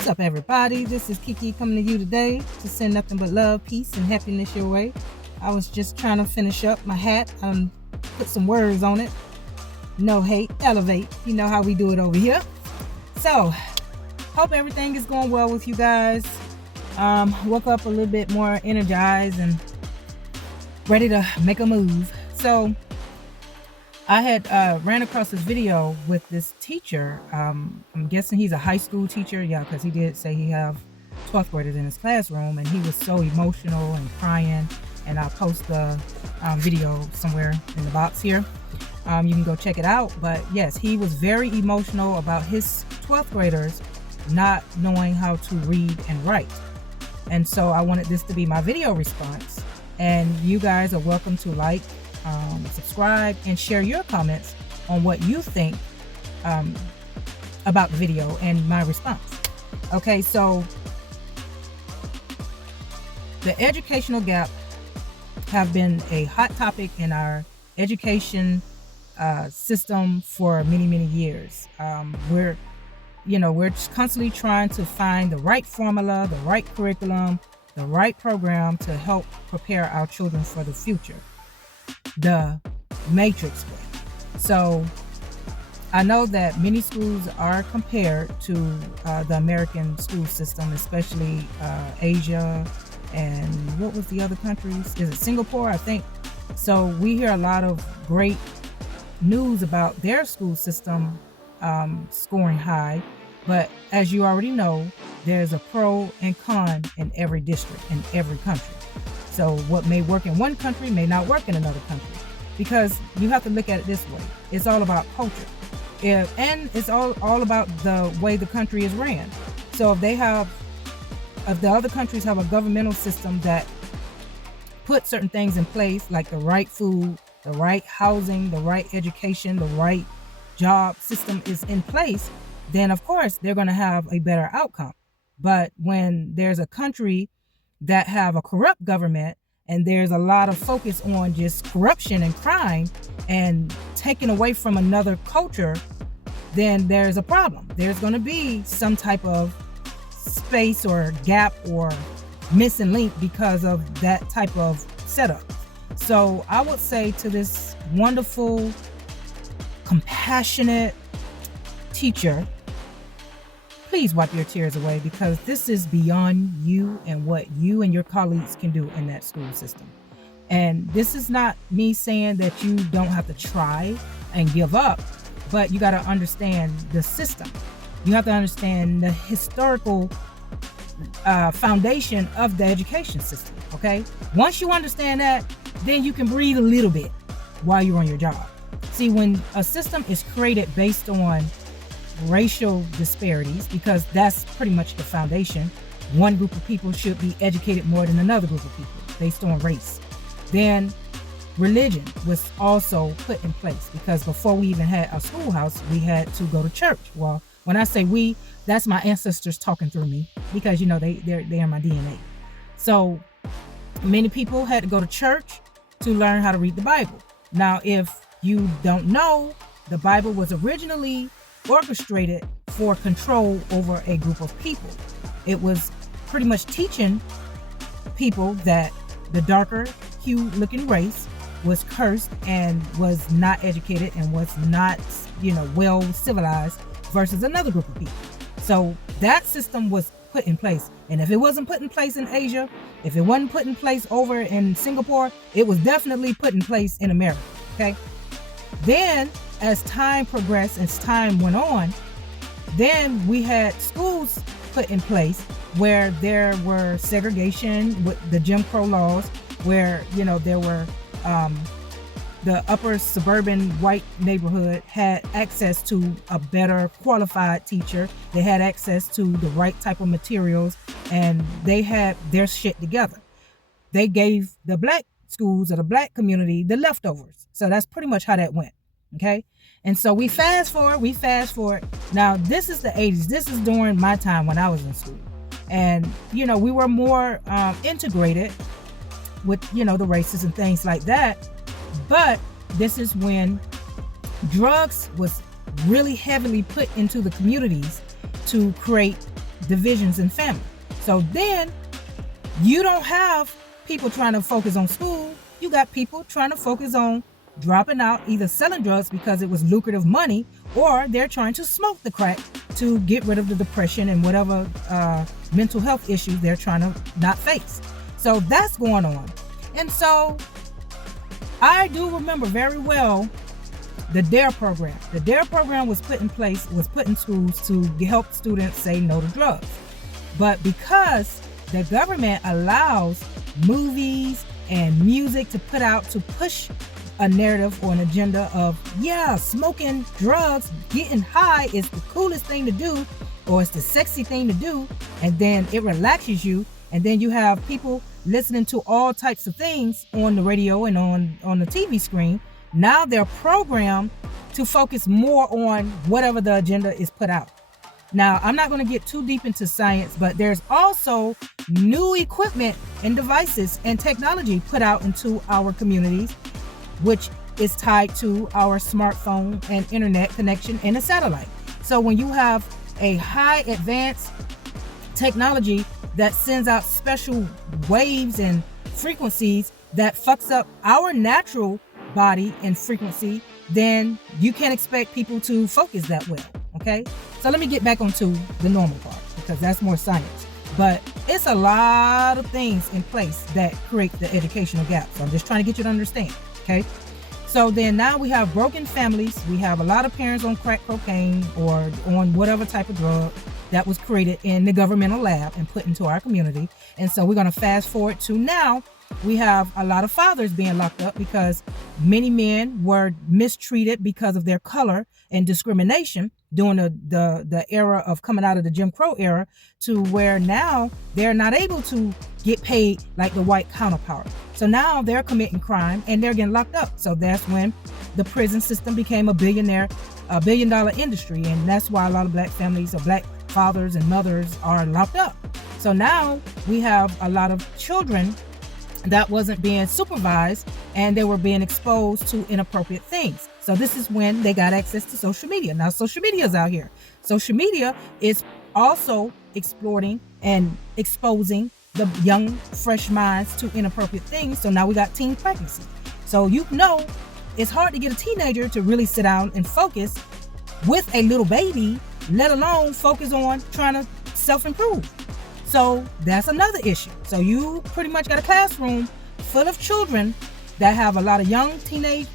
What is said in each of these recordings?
What's up, everybody? This is Kiki coming to you today to send nothing but love, peace, and happiness your way. I was just trying to finish up my hat, put some words on it. No hate, elevate. You know how we do it over here. So, hope everything is going well with you guys. Woke up a little bit more energized and ready to make a move. So, I had ran across this video with this teacher. I'm guessing he's a high school teacher. Yeah, because he did say he have 12th graders in his classroom, and he was so emotional and crying. And I'll post the video somewhere in the box here. You can go check it out. But yes, he was very emotional about his 12th graders not knowing how to read and write. And so I wanted this to be my video response. And you guys are welcome to like, subscribe, and share your comments on what you think about the video and my response. Okay, so the educational gap have been a hot topic in our education system for many years. We're just constantly trying to find the right formula, the right curriculum, the right program to help prepare our children for the future. The matrix way. So I know that many schools are compared to the American school system, especially Asia and what was the other countries? Is it Singapore? I think. So we hear a lot of great news about their school system scoring high. But as you already know, there's a pro and con in every district, in every country. So what may work in one country may not work in another country, because you have to look at it this way. It's all about culture. And it's all about the way the country is ran. So if the other countries have a governmental system that put certain things in place, like the right food, the right housing, the right education, the right job system is in place, then of course they're going to have a better outcome. But when there's a country that have a corrupt government and there's a lot of focus on just corruption and crime and taking away from another culture, then there's a problem. There's going to be some type of space or gap or missing link because of that type of setup. So I would say to this wonderful, compassionate teacher, please wipe your tears away, because this is beyond you and what you and your colleagues can do in that school system. And this is not me saying that you don't have to try and give up, but you got to understand the system. You have to understand the historical foundation of the education system, okay? Once you understand that, then you can breathe a little bit while you're on your job. See, when a system is created based on racial disparities, because that's pretty much the foundation. One group of people should be educated more than another group of people based on race. Then religion was also put in place, because before we even had a schoolhouse, we had to go to church. Well, when I say we, that's my ancestors talking through me, because they're my DNA. So many people had to go to church to learn how to read the Bible. Now, if you don't know, the Bible was originally orchestrated for control over a group of people. It was pretty much teaching people that the darker hue looking race was cursed and was not educated and was not, well civilized, versus another group of people. So that system was put in place. And if it wasn't put in place in Asia, if it wasn't put in place over in Singapore, it was definitely put in place in America. Okay. Then as time progressed, as time went on, then we had schools put in place where there were segregation with the Jim Crow laws, where, there were the upper suburban white neighborhood had access to a better qualified teacher. They had access to the right type of materials, and they had their shit together. They gave the black schools or the black community the leftovers. So that's pretty much how that went. Okay. And so we fast forward. Now, this is the 80s. This is during my time when I was in school. And, we were more integrated with, the races and things like that. But this is when drugs was really heavily put into the communities to create divisions in family. So then you don't have people trying to focus on school. You got people trying to focus on dropping out, either selling drugs because it was lucrative money, or they're trying to smoke the crack to get rid of the depression and whatever mental health issues they're trying to not face. So that's going on. And so I do remember very well the DARE program. The DARE program was put in schools to help students say no to drugs. But because the government allows movies and music to put out to push a narrative or an agenda of, yeah, smoking drugs, getting high is the coolest thing to do, or it's the sexy thing to do, and then it relaxes you, and then you have people listening to all types of things on the radio and on the TV screen. Now they're programmed to focus more on whatever the agenda is put out. Now, I'm not going to get too deep into science, but there's also new equipment and devices and technology put out into our communities, which is tied to our smartphone and internet connection and a satellite. So when you have a high advanced technology that sends out special waves and frequencies that fucks up our natural body and frequency, then you can't expect people to focus that well. Okay, so let me get back onto the normal part, because that's more science. But it's a lot of things in place that create the educational gap. So I'm just trying to get you to understand. Okay, so then now we have broken families. We have a lot of parents on crack cocaine or on whatever type of drug that was created in the governmental lab and put into our community. And so we're going to fast forward to now. We have a lot of fathers being locked up because many men were mistreated because of their color and discrimination during the era of coming out of the Jim Crow era, to where now they're not able to get paid like the white counterpart. So now they're committing crime and they're getting locked up. So that's when the prison system became a billion-dollar industry. And that's why a lot of black families or black fathers and mothers are locked up. So now we have a lot of children that wasn't being supervised and they were being exposed to inappropriate things. So this is when they got access to social media. Now social media is out here. Social media is also exploiting and exposing the young, fresh minds to inappropriate things. So now we got teen pregnancy. So you know it's hard to get a teenager to really sit down and focus with a little baby, let alone focus on trying to self-improve. So that's another issue. So you pretty much got a classroom full of children that have a lot of young teenage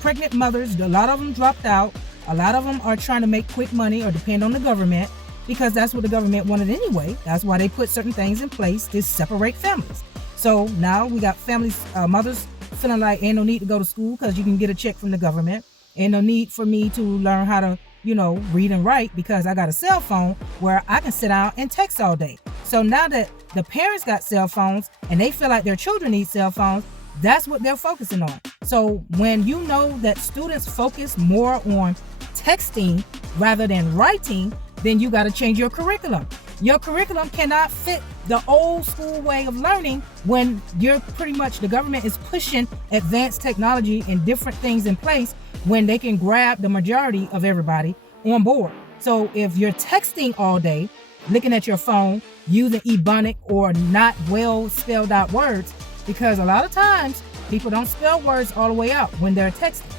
pregnant mothers. A lot of them dropped out. A lot of them are trying to make quick money or depend on the government, because that's what the government wanted anyway. That's why they put certain things in place to separate families. So now we got families, mothers feeling like ain't no need to go to school because you can get a check from the government. Ain't no need for me to learn how to, read and write because I got a cell phone where I can sit down and text all day. So now that the parents got cell phones and they feel like their children need cell phones, that's what they're focusing on. So when you know that students focus more on texting rather than writing, then you got to change your curriculum. Your curriculum cannot fit the old school way of learning when you're pretty much, the government is pushing advanced technology and different things in place when they can grab the majority of everybody on board. So if you're texting all day, looking at your phone, using ebonic or not well spelled out words, because a lot of times people don't spell words all the way out when they're texting.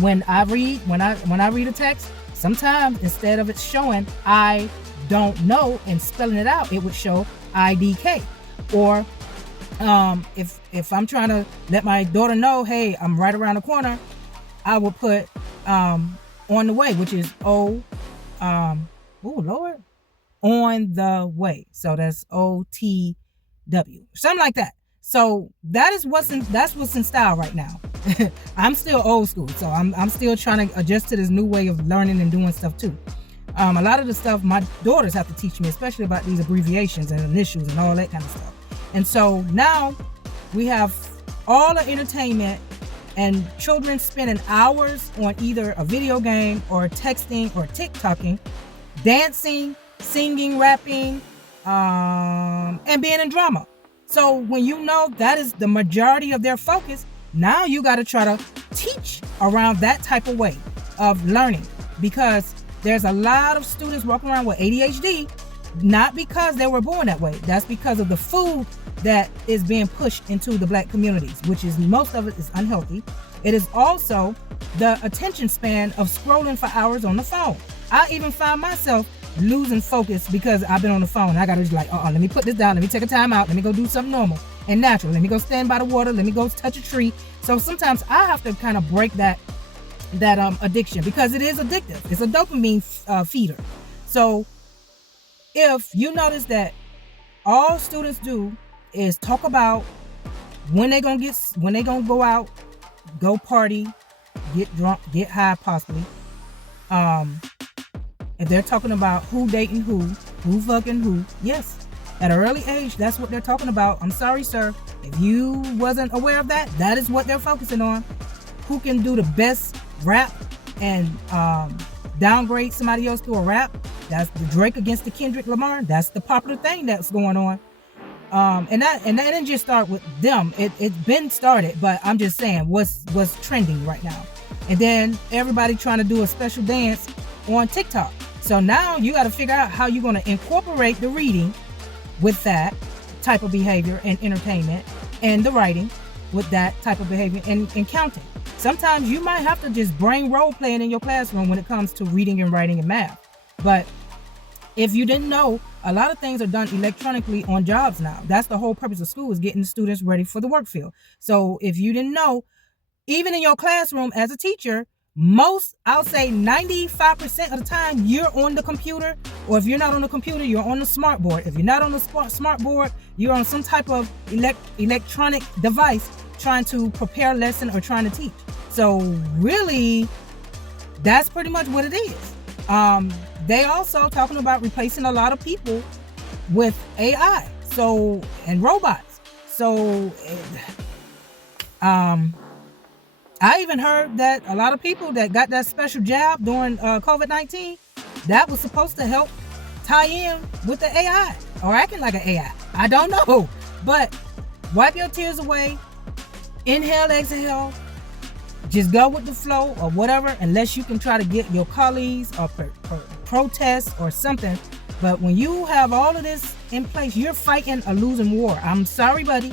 When I read a text, sometimes instead of it showing I don't know and spelling it out, it would show IDK. Or if I'm trying to let my daughter know, hey, I'm right around the corner, I would put on the way, which is on the way. So that's OTW, something like that. So that's what's in style right now. I'm still old school, so I'm still trying to adjust to this new way of learning and doing stuff too. A lot of the stuff my daughters have to teach me, especially about these abbreviations and initials and all that kind of stuff. And so now we have all the entertainment and children spending hours on either a video game or texting or TikToking, dancing, singing, rapping, and being in drama. So when you know that is the majority of their focus, now you got to try to teach around that type of way of learning, because there's a lot of students walking around with ADHD Not because they were born that way. That's because of the food that is being pushed into the black communities, which is most of it is unhealthy. It is also the attention span of scrolling for hours on the phone. I even find myself losing focus because I've been on the phone. I gotta just like, let me put this down. Let me take a time out. Let me go do something normal and natural. Let me go stand by the water. Let me go touch a tree. So sometimes I have to kind of break that addiction, because it is addictive. It's a dopamine feeder. So if you notice that all students do is talk about when they gonna go out, go party, get drunk, get high possibly. If they're talking about who dating who fucking who, yes, at an early age, that's what they're talking about. I'm sorry, sir. If you wasn't aware of that, that is what they're focusing on. Who can do the best rap and downgrade somebody else to a rap? That's the Drake against the Kendrick Lamar. That's the popular thing that's going on. And that didn't just start with them. It's been started, but I'm just saying what's trending right now. And then everybody trying to do a special dance on TikTok. So now you got to figure out how you're going to incorporate the reading with that type of behavior and entertainment, and the writing with that type of behavior and counting. Sometimes you might have to just bring role playing in your classroom when it comes to reading and writing and math. But if you didn't know, a lot of things are done electronically on jobs now. That's the whole purpose of school, is getting students ready for the work field. So if you didn't know, even in your classroom as a teacher, I'll say 95% of the time you're on the computer, or if you're not on the computer, you're on the smart board. If you're not on the smart board, you're on some type of electronic device trying to prepare a lesson or trying to teach. So really, that's pretty much what it is. They also talking about replacing a lot of people with AI, and robots. So, I even heard that a lot of people that got that special jab during COVID-19, that was supposed to help tie in with the AI, or acting like an AI. I don't know, but wipe your tears away. Inhale, exhale. Just go with the flow or whatever, unless you can try to get your colleagues or protest or something. But when you have all of this in place, you're fighting a losing war. I'm sorry, buddy.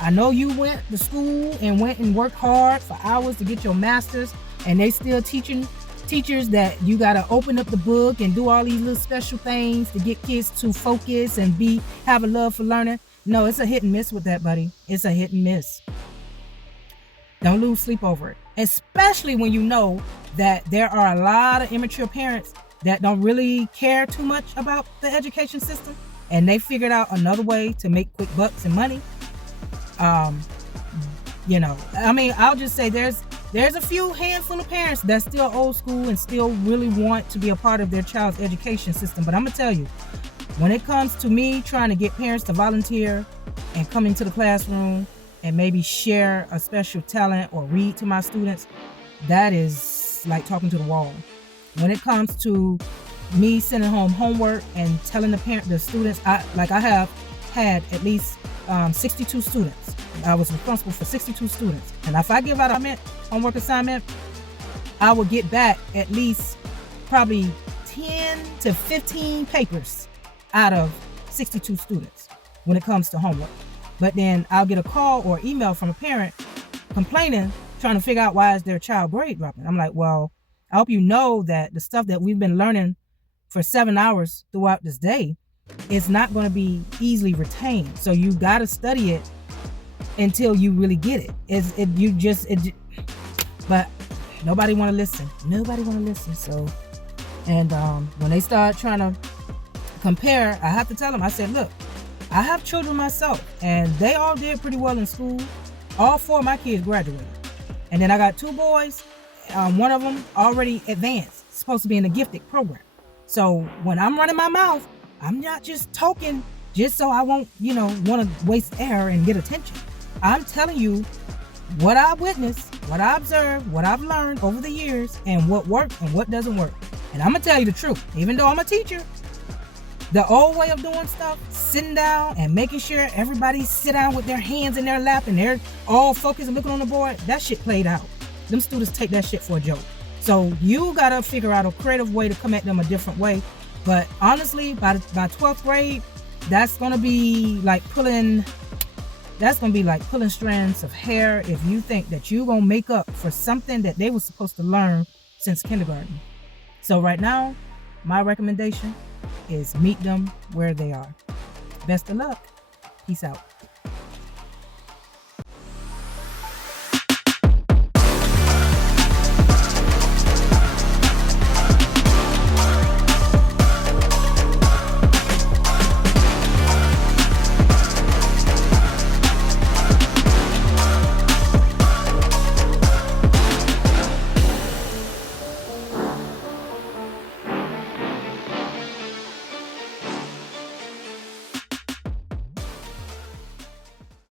I know you went to school and went and worked hard for hours to get your master's, and they still teaching teachers that you got to open up the book and do all these little special things to get kids to focus and have a love for learning. No, it's a hit and miss with that, buddy. It's a hit and miss. Don't lose sleep over it, especially when you know that there are a lot of immature parents that don't really care too much about the education system, and they figured out another way to make quick bucks and money. I'll just say there's a few handful of parents that's still old school and still really want to be a part of their child's education system. But I'm gonna tell you, when it comes to me trying to get parents to volunteer and come into the classroom and maybe share a special talent or read to my students, that is like talking to the wall. When it comes to me sending home homework and telling the students, I have had at least 62 students. I was responsible for 62 students. And if I give out a homework assignment, I will get back at least probably 10 to 15 papers out of 62 students when it comes to homework. But then I'll get a call or email from a parent complaining, trying to figure out why is their child grade dropping. I'm like, well, I hope you know that the stuff that we've been learning for 7 hours throughout this day, it's not going to be easily retained. So you got to study it until you really get it. But nobody want to listen. So, and when they start trying to compare, I have to tell them, I said, look, I have children myself, and they all did pretty well in school. All 4 of my kids graduated. And then I got 2 boys. One of them already advanced, supposed to be in the gifted program. So when I'm running my mouth, I'm not just talking just so I won't, want to waste air and get attention. I'm telling you what I witnessed, what I observed, what I've learned over the years, and what works and what doesn't work. And I'm going to tell you the truth. Even though I'm a teacher, the old way of doing stuff, sitting down and making sure everybody sit down with their hands in their lap and they're all focused and looking on the board, that shit played out. Them students take that shit for a joke. So you got to figure out a creative way to come at them a different way. But honestly, by 12th grade, that's gonna be like pulling strands of hair if you think that you're gonna make up for something that they were supposed to learn since kindergarten. So right now, my recommendation is meet them where they are. Best of luck. Peace out.